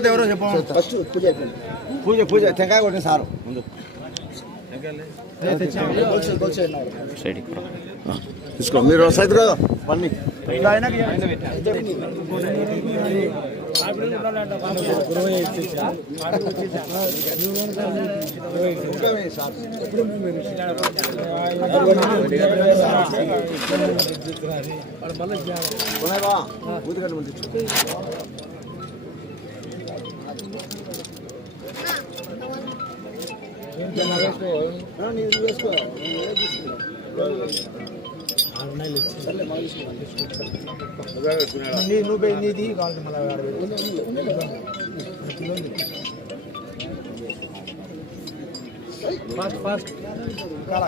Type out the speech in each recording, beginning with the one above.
తర్వాత ఎవరో చెప్పు ఫస్ట్ పూజ పూజ పూజ టెంకాయ కొట్టిన సారు ముందు. తీసుకో మీరు సైతు కదా పన్ని ఉన్నాయా నువ్వు పోయి నీది కావాలి మళ్ళీ ఆడ పెట్టు. ఫాస్ట్ ఫాస్ట్ కాలా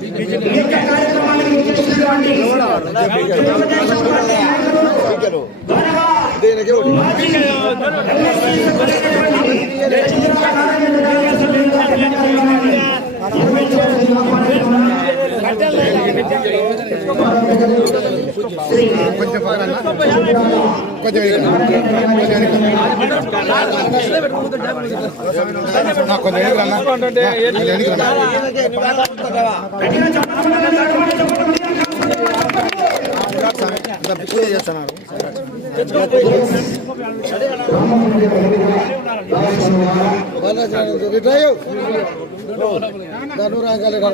నీ టవాల్ ఇవి అన్న పోయి. ఆ పండగ నీ ఎక్కడికి రేపు నేను రెడీ కొంచెం పక్కన కొంచెం వెనక.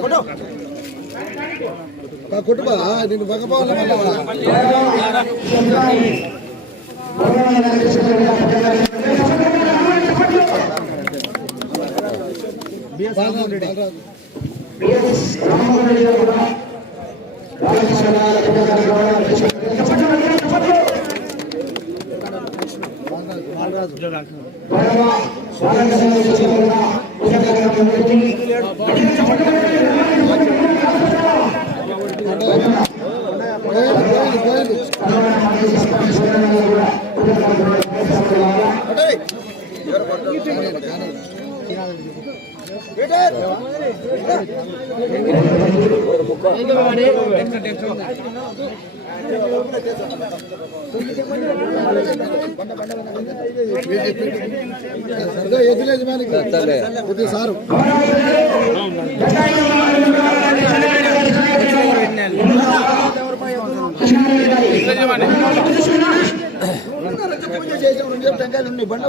కొంచెం రాగాలి కుటుంబ నేను మగపోవాలి ఎదులేదు సారు పూజ చేసాం రెండు వేలు టెంకాయలు ఉన్నాయి బండ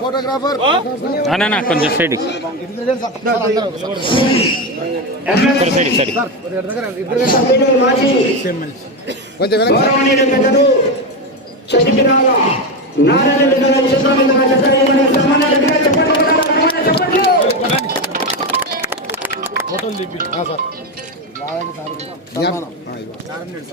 ఫోటోగ్రాఫర్ కొంచెం సైడ్. Side side. కొంచెం వెనక ఆ, సార్. జ్ఞాపనం.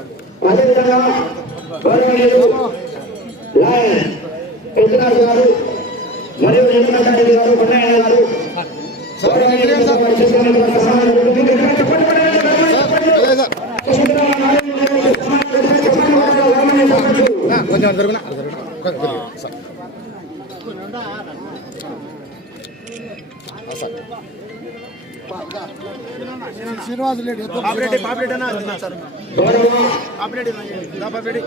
కొంచెం జరుగునా? సార్. శ్రీనివాస్ రెడ్డి పాపిరెడ్డి పాపిరెడ్డి అన్న పాపిరెడ్డి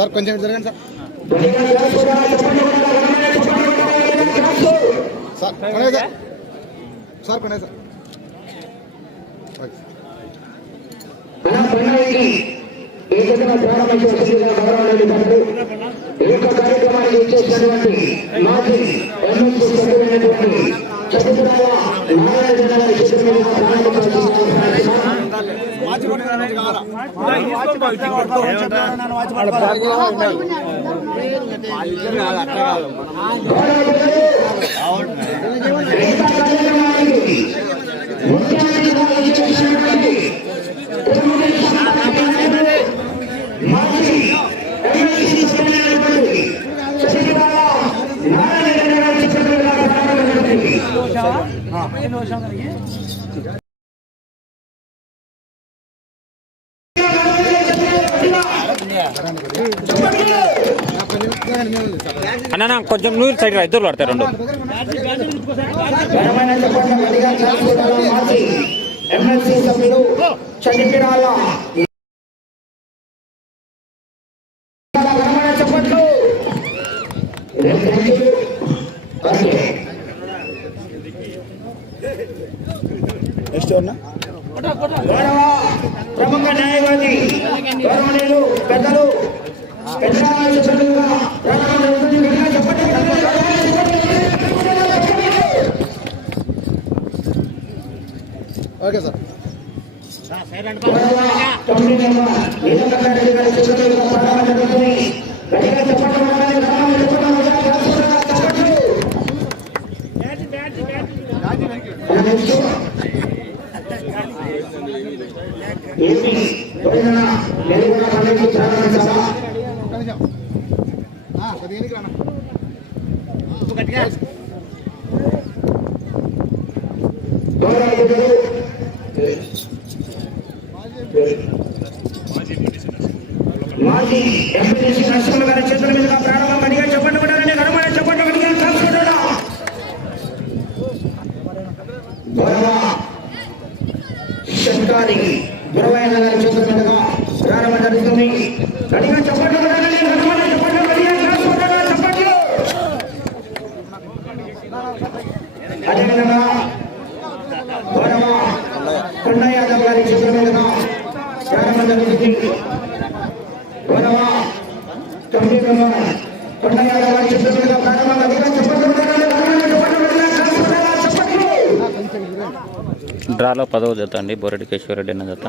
సార్ కొంచెం జరగండి సార్. సార్ కొనే సార్. సార్ కొనే సార్. కార్యక్రమాన్ని ఇచ్చేసినటువంటి మాజీ ఎమ్మెల్సీ సభ్యులైనటువంటి చదువుతున్న నారాయణ జనాల చిత్రం నారాయణ గారు చెప్పిన ప్రకారం జరిగింది అన్న కొంచెం నూరు సైడ్ రా ఇద్దరు పడతారు రెండు. ఎమ్మెల్సీ ఏపీ తెలంగాణ డ్రాలో పదవ జత అండి బోరెడ్డికేశ్వరరెడ్డి అన్న జత.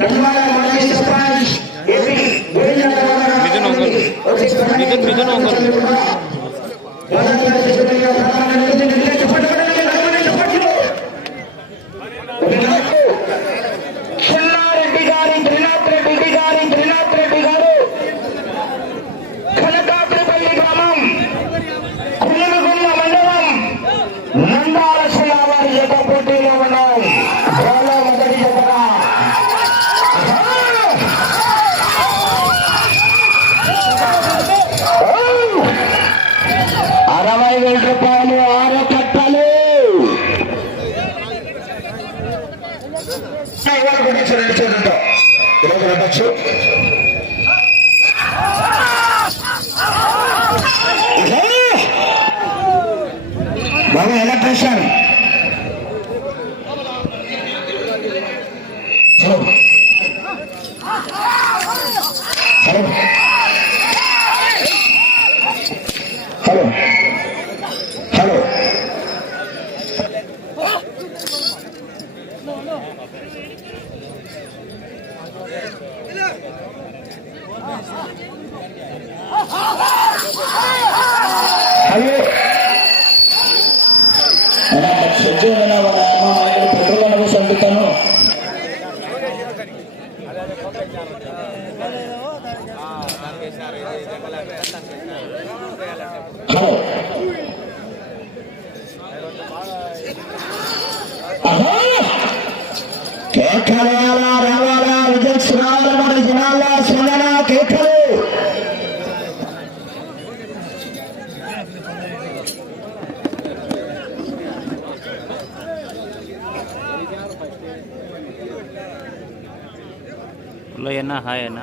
ధన్యవాదాలు. మిథున్ మిథున్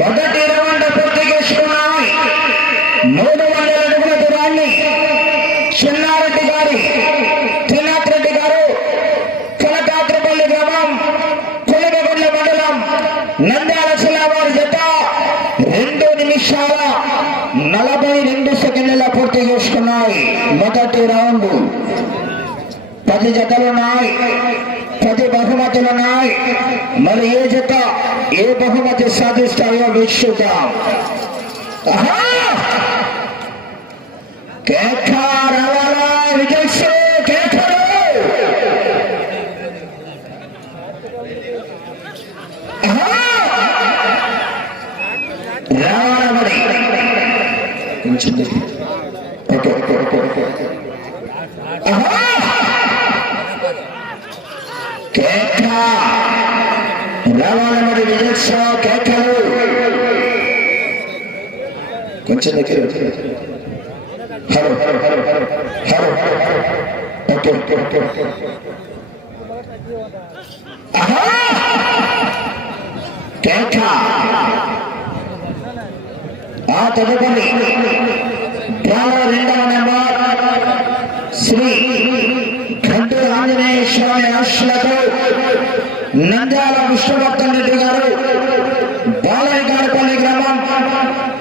మొదటి రౌండ్ పూర్తి చేసుకున్నాయి. మూడు వందల అడుగుల దూరాన్ని చిన్నారెడ్డి గారి త్రినాథ్ రెడ్డి గారు కనకాత్రపల్లి గ్రామం కొలగొండ మండలం నంద్యాల జిల్లా వారి జత రెండు నిమిషాల నలభై రెండు సెకండ్ల పూర్తి చేసుకున్నాయి. మొదటి రౌండ్ పది జతలున్నాయి పది బహుమతులున్నాయి మరి ఏ జత ఏ బహుమతి సాధిస్తాయో వీక్షిద్దాం ఆహా! కేక రవాణా విజయ్ కేకలు ఆహా! రావణమణి కొంచెం ఓకే ఓకే ఓకే ఓకే ఆహా! కేక రావాలన్నది విజక్ష కేకలు కొంచెం దగ్గర hello hello hello hello okay okay okay okay ఆహా! కేక ఆ తదుపరి డ్రామా రెండవ నెంబర్ శ్రీ గంటు ఆంజనేయ స్వామి ఆశలతో నింద్యాల విష్ణువర్ధన్ రెడ్డి గారు బాలయ్య గారిపల్లి గ్రామం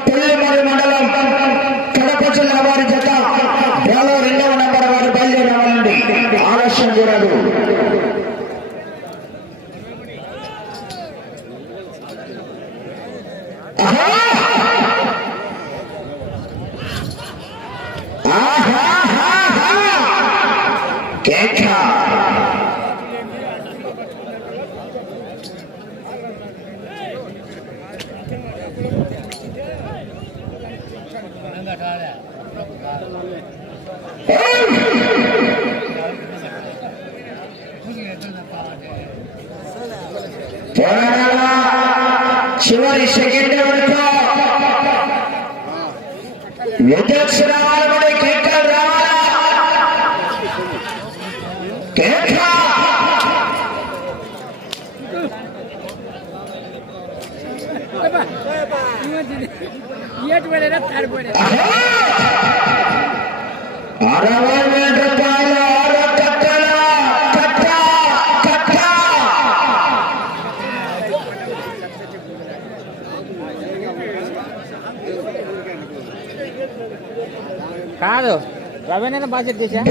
పెళ్ళిమరి మండలం కడప జిల్లా వారి జత బాలో రెండవ నెంబర్ వారు బయలుదేరాలండి ఆలస్యం కూడదు. ఆహా! ఆహాహాహా! পঁয়তাল্লিশ সেকেন্ডে కాదు రవేణ బాధ్యత చేశా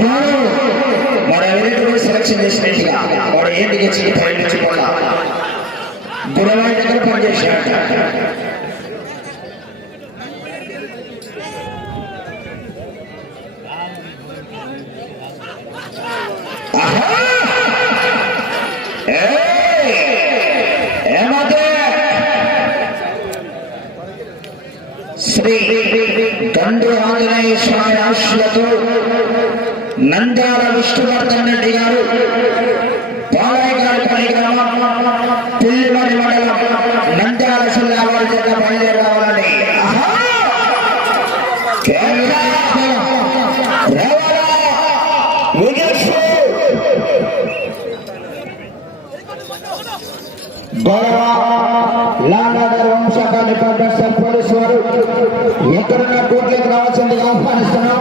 మన ఎవరైతే కూడా సెలక్షన్ చేసినట్టుగా వాడు ఏంటికి వచ్చి ప్రయత్నించుకోవాలా గురవాడి దగ్గర పనిచేశాడు డిపార్ట్మెంట్ పోలీసు వారు ఎక్కడున్న కోర్టులకు రావాల్సిందిగా ఆహ్వానిస్తున్నాం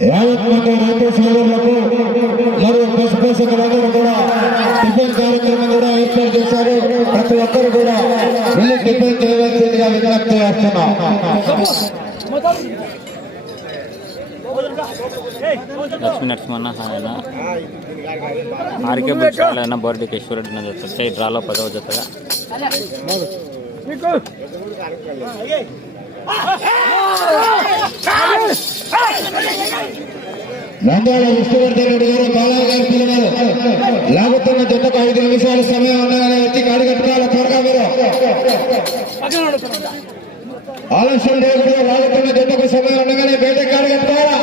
యావత్మంది రైతు సోదరులకు మరియు పశుపోషకులందరూ కూడా టిఫిన్ కార్యక్రమం కూడా ఏర్పాటు చేశారు ప్రతి ఒక్కరు కూడా వెళ్ళి టిఫిన్ చేయవలసిందిగా విజ్ఞప్తి చేస్తున్నాం లక్ష్మీ నరసింహన్న ఆయన ఆర్కే బుచ్చాలైన బోర్డు కిషోరెడ్డి నా జత. డ్రాలో పదవ జతగా నంద్యాల విష్ణువర్ధన్ రెడ్డి గారు బాలయ్య గారు పిల్లలు లాగుతున్న జట్టుకు ఐదు నిమిషాలు సమయం ఉన్నాయని వచ్చి కాడి కట్టుకోవాలి త్వరగా మీరు. ఆలస్యం లేకుండా లాగుతున్న జట్టుకు సమయం ఉండగానే బయటకు కాడి కట్టుకోవాలా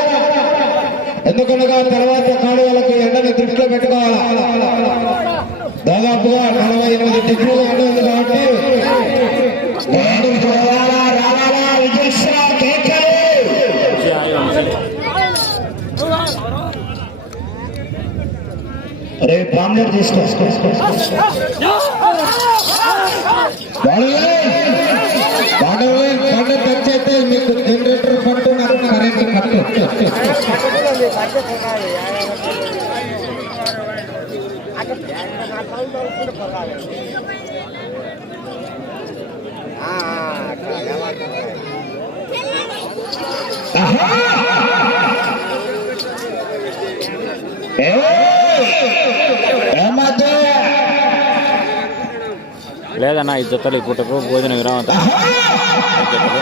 ఎందుకనగా తర్వాత కాడు వాళ్ళకి ఎండని దృష్టిలో పెట్టుకోవాలా? దాదాపుగా నలభై ఎనిమిది డిగ్రీలు క్లియర్ చేసుకో పండు తెచ్చైతే మీకు జనరేటర్ పట్టు కరెంట్ పట్టు లేదన్నా ఈ జతలు ఇప్పటికు భోజన విరామంతా. జతలు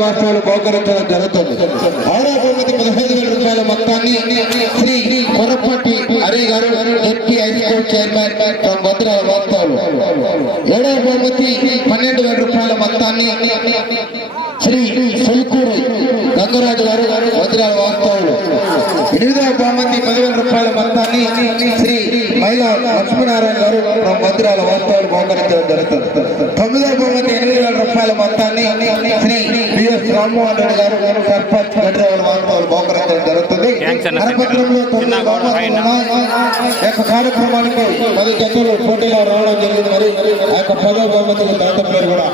వాస్తవాలు బహుకరించడం జరుగుతుంది ఆరోపణకి పదిహేను వేల రూపాయల మొత్తాన్ని శ్రీ కొరపాటి హరి గారు ఎంపీ హైకోర్టు చైర్మన్ భద్రాల వాస్తవాలు ఏడవ బహుమతి పన్నెండు వేల రూపాయల మొత్తాన్ని శ్రీ సుల్కూరు గంగరాజు గారు వజ్రాల వాస్తవులు ఎనిమిదవ బహుమతి పదివేల రూపాయల మొత్తాన్ని శ్రీ మహిళా లక్ష్మీనారాయణ గారు వజ్రాల వాస్తవాలు బహుకరించడం జరుగుతుంది తొమ్మిదవ బహుమతి ఎనిమిది వేల రూపాయల మొత్తాన్ని రామ్మోహన్ రెడ్డి గారు సర్పంచ్ వజ్రాల వాస్తవాలు బహుకరించడం జరుగుతుంది. తొమ్మిది బహుమతులు యొక్క కార్యక్రమానికి పది జతలు పోటీలో రావడం జరిగింది. మరి ఆ యొక్క పదో పేరు కూడా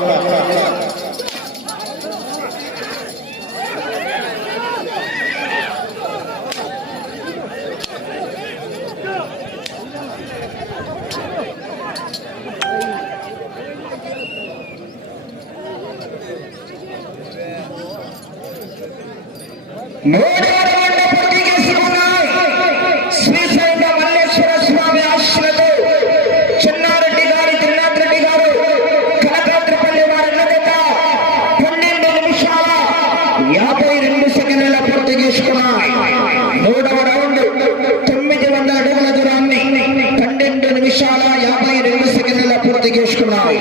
శ్రీశైల మల్లేశ్వర స్వామి ఆశ్రతో చిన్నారెడ్డి గారి త్రినాథ్ రెడ్డి గారు కనకాద్రిపల్లి వారి అన్నదత పన్నెండు నిమిషాల యాభై రెండు సెకండ్ల పూర్తి చేసుకున్నాయి మూడవ రౌండ్ తొమ్మిది వందల అడుగుల దూరాన్ని పన్నెండు నిమిషాల యాభై రెండు సెకండ్ల పూర్తి చేసుకున్నాయి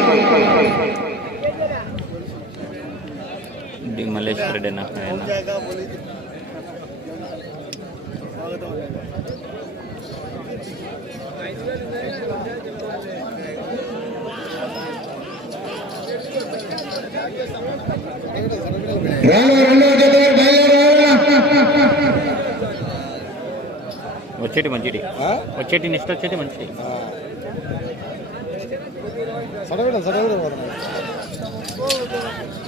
డి మల్లేశ్వర రెడ్డి అన్న ఆయన. రాను రెండవ జత వారు బయలుదేరాలి. వచ్చేటి మంచిది వచ్చేటి నెక్స్ట్ వచ్చేటి మంచిది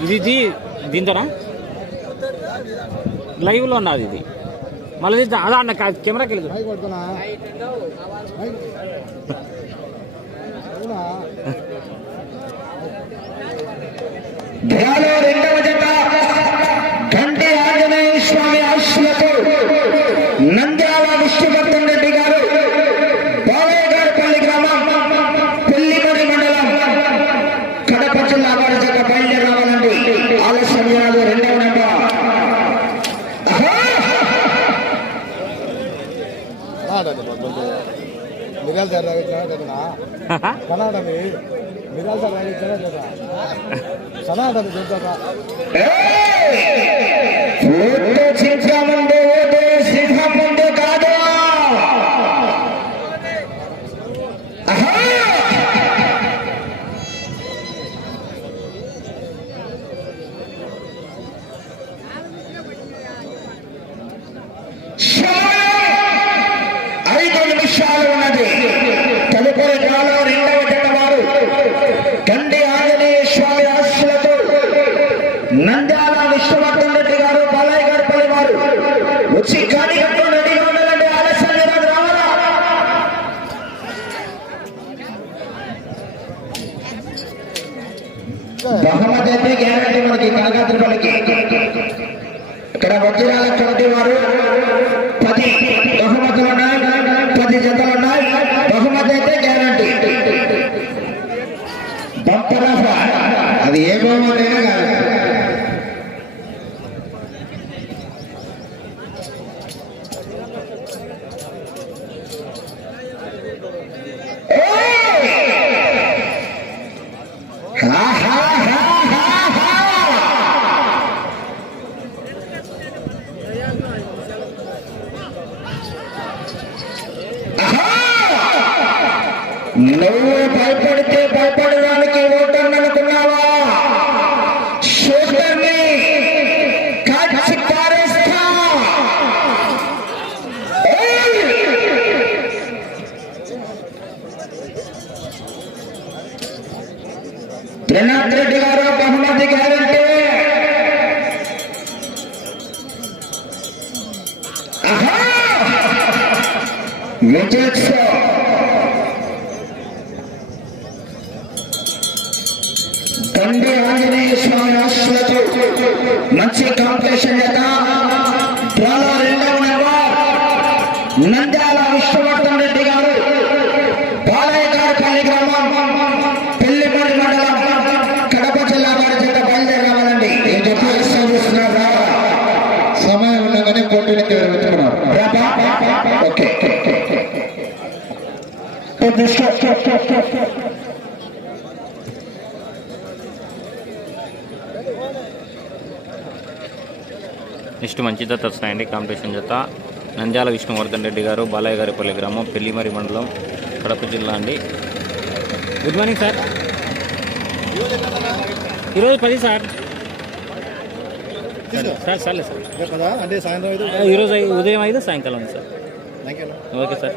ఇది ఇది దీంతోనా? లైవ్లో ఉన్నది ఇది. మళ్ళీ అదా అన్న కెమెరాకి వెళ్ళదు. రెండవ జత గంటి ఆంజనేయ స్వామి ఆశలతో నంద్యాల విష్ణువర్ధన్ రెడ్డి గారు బాలయ్యగారిపల్లి గ్రామం పెళ్ళిమడి మండలం కడప జిల్లా వారి జత బయలుదేరి రావాలండి ఆలస్యం చేయదు రెండవ నెంబర్ మిరాల్ సార్ రాగించానా కనాడని మిరాల్ సార్ రాగించానా కదా కనాడని తెలుసా ఓటు సింహముందు ఓటు సింహముందు కాదు ఆహా! సమయం ఐదు నిమిషాలు ఉన్నది తదుపరి డ్రాలో రెండవ జత వారు గండి ఆంజనేయ స్వామి ఆశలతో నంద్యాల విష్ణువర్ధన్ రెడ్డి గారు బాలయ్య గారి పల్లి వారు వచ్చి కాడి కట్టుకొని రెడీగా ఉండాలండి ఆలస్యం చేయరాదు, రావాలా బహుమతి అయితే గ్యారంటీ మనకి కాకాత్రిపల్లికి ఇక్కడ వజ్రాల కమిటీ వారు పది బహుమతులు ఉన్నాయి పది జతలు ఉన్నాయి బహుమతి అయితే గ్యారంటీ బంపర్ ఆఫర్ అది ఏ బహుమతి అయినా కాదు నువ్వు భయపడితే భయపడడానికి ఓటర్ని అనుకున్నావా షూటర్ని కాచి పారేస్తా ఏయ్! త్రినాథ్ రెడ్డి గారు బహుమతి గ్యారంటీ ఆహా! తండ్రి ఆంజనేయ స్వామి ఆశలతో మంచి కాంపిటీషన్ చేత చాలా రెండవ నెంబర్ నంద్యాల విష్ణువర్ధన్ రెడ్డి గారు బాలయ్య గారి పల్లి గ్రామం పెళ్ళిపల్లి మండలం కడప జిల్లా వారి చేత బయలుదేరి రావాలండి ఈ జత చూస్తున్నారు సమయం ఉండగానే నెక్స్ట్ మంచి జత వస్తున్నాయండి. కాంపిటీషన్ జత. నంద్యాల విష్ణువర్ధన్ రెడ్డి గారు బాలయ్య గారిపల్లి గ్రామం పెళ్ళిమరి మండలం కడప జిల్లా అండి. గుడ్ మార్నింగ్ సార్ ఈరోజు పది సార్. సార్ సర్లే సార్. ఈరోజు ఉదయం ఐదు సాయంకాలం సార్. Okay sir.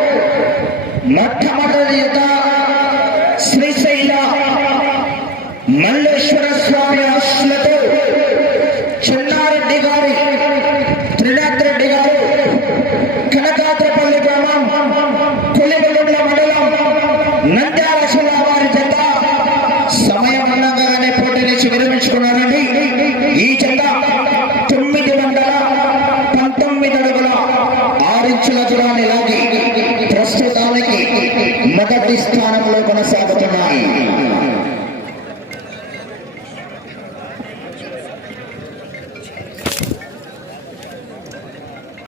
మొట్టమొదటి యొక్క